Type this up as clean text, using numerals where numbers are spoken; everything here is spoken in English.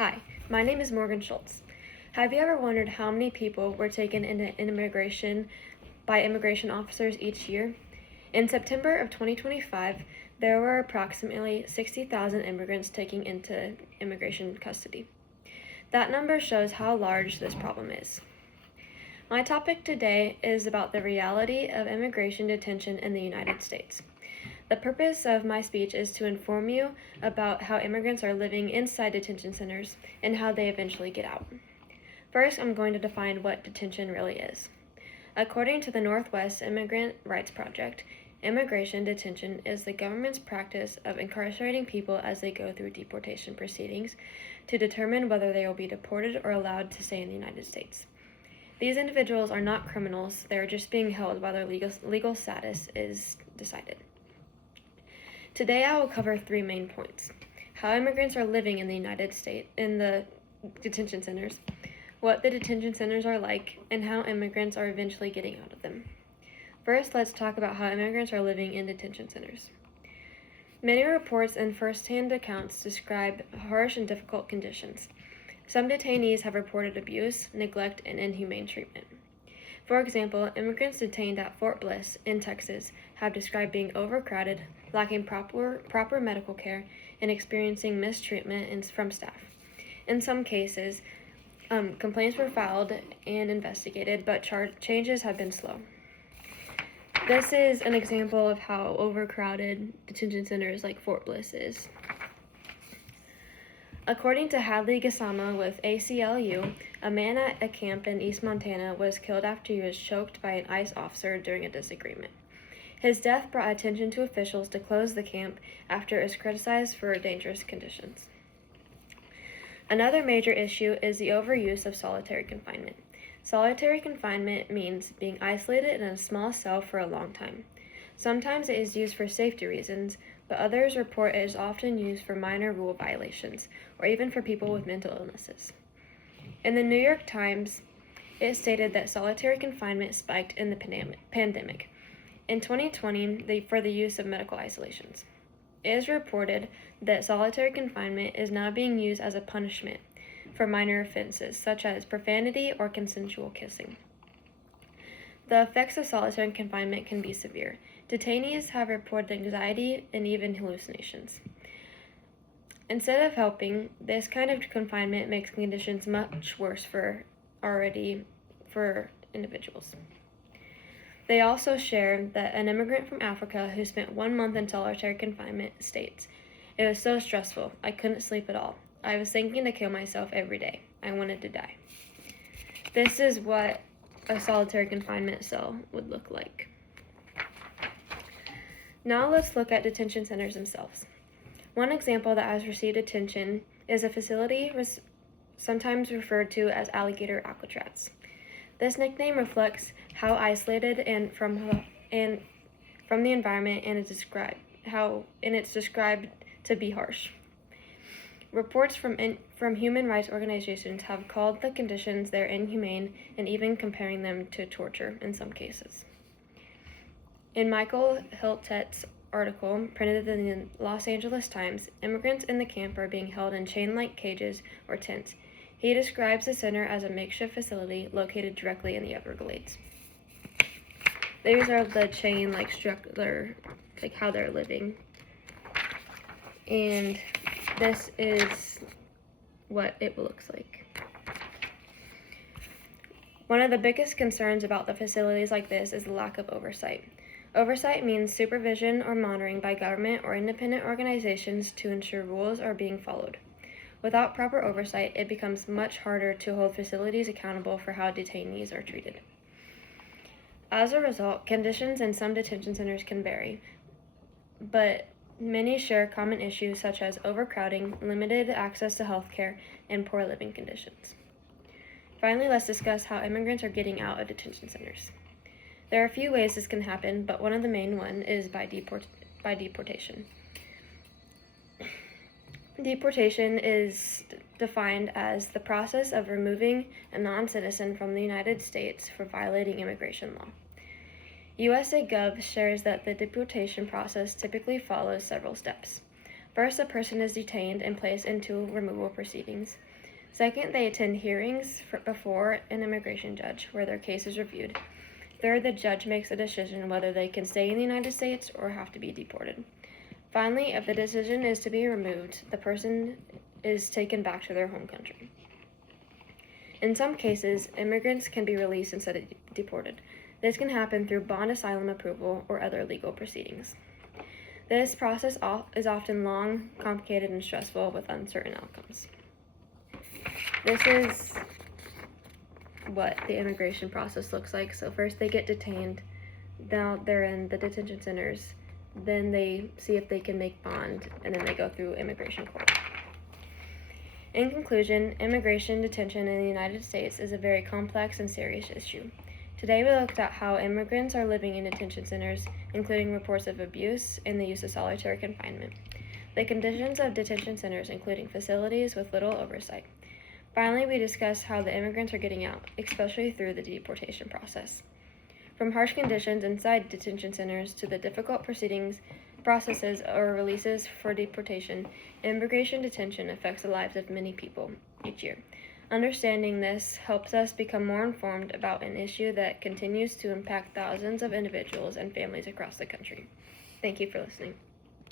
Hi, my name is Morgan Schultz. Have you ever wondered how many people were taken into immigration by immigration officers each year? In September of 2025, there were approximately 60,000 immigrants taken into immigration custody. That number shows how large this problem is. My topic today is about the reality of immigration detention in the United States. The purpose of my speech is to inform you about how immigrants are living inside detention centers and how they eventually get out. First, I'm going to define what detention really is. According to the Northwest Immigrant Rights Project, immigration detention is the government's practice of incarcerating people as they go through deportation proceedings to determine whether they will be deported or allowed to stay in the United States. These individuals are not criminals, they are just being held while their legal status is decided. Today I will cover three main points: how immigrants are living in the United States in the detention centers, what the detention centers are like, and how immigrants are eventually getting out of them. First, let's talk about how immigrants are living in detention centers. Many reports and first-hand accounts describe harsh and difficult conditions. Some detainees have reported abuse, neglect, and inhumane treatment. For example, immigrants detained at Fort Bliss in Texas have described being overcrowded, lacking proper medical care, and experiencing mistreatment from staff. In some cases, complaints were filed and investigated, but changes have been slow. This is an example of how overcrowded detention centers like Fort Bliss is. According to Hadley Gassama with ACLU, a man at a camp in East Montana was killed after he was choked by an ICE officer during a disagreement. His death brought attention to officials to close the camp after it was criticized for dangerous conditions. Another major issue is the overuse of solitary confinement. Solitary confinement means being isolated in a small cell for a long time. Sometimes it is used for safety reasons, but others report it is often used for minor rule violations, or even for people with mental illnesses. In the New York Times, it stated that solitary confinement spiked in the pandemic in 2020 for the use of medical isolations. It is reported that solitary confinement is now being used as a punishment for minor offenses, such as profanity or consensual kissing. The effects of solitary confinement can be severe. Detainees have reported anxiety and even hallucinations. Instead of helping, this kind of confinement makes conditions much worse for individuals. They also share that an immigrant from Africa who spent 1 month in solitary confinement states, "It was so stressful, I couldn't sleep at all. I was thinking to kill myself every day. I wanted to die." This is what a solitary confinement cell would look like. Now let's look at detention centers themselves. One example that has received attention is a facility sometimes referred to as Alligator Alcatraz. This nickname reflects how isolated and from the environment, and it's described to be harsh. Reports from human rights organizations have called the conditions there inhumane and even comparing them to torture in some cases. In Michael Hiltet's article, printed in the Los Angeles Times, immigrants in the camp are being held in chain-like cages or tents. He describes the center as a makeshift facility located directly in the Everglades. These are the chain-like structure, like how they're living. And this is what it looks like. One of the biggest concerns about the facilities like this is the lack of oversight. Oversight means supervision or monitoring by government or independent organizations to ensure rules are being followed. Without proper oversight, it becomes much harder to hold facilities accountable for how detainees are treated. As a result, conditions in some detention centers can vary, but many share common issues such as overcrowding, limited access to health care, and poor living conditions. Finally, let's discuss how immigrants are getting out of detention centers. There are a few ways this can happen, but one of the main ones is by deportation. Deportation is defined as the process of removing a non-citizen from the United States for violating immigration law. USA Gov shares that the deportation process typically follows several steps. First, a person is detained and placed into removal proceedings. Second, they attend hearings before an immigration judge where their case is reviewed. Third, the judge makes a decision whether they can stay in the United States or have to be deported. Finally, if the decision is to be removed, the person is taken back to their home country. In some cases, immigrants can be released instead of deported. This can happen through bond asylum approval or other legal proceedings. This process is often long, complicated, and stressful with uncertain outcomes. This is what the immigration process looks like. So first they get detained, now they're in the detention centers, then they see if they can make bond, and then they go through immigration court. In conclusion, immigration detention in the United States is a very complex and serious issue. Today we looked at how immigrants are living in detention centers, including reports of abuse and the use of solitary confinement, the conditions of detention centers, including facilities with little oversight. Finally, we discussed how the immigrants are getting out, especially through the deportation process. From harsh conditions inside detention centers to the difficult processes or releases for deportation, immigration detention affects the lives of many people each year. Understanding this helps us become more informed about an issue that continues to impact thousands of individuals and families across the country. Thank you for listening.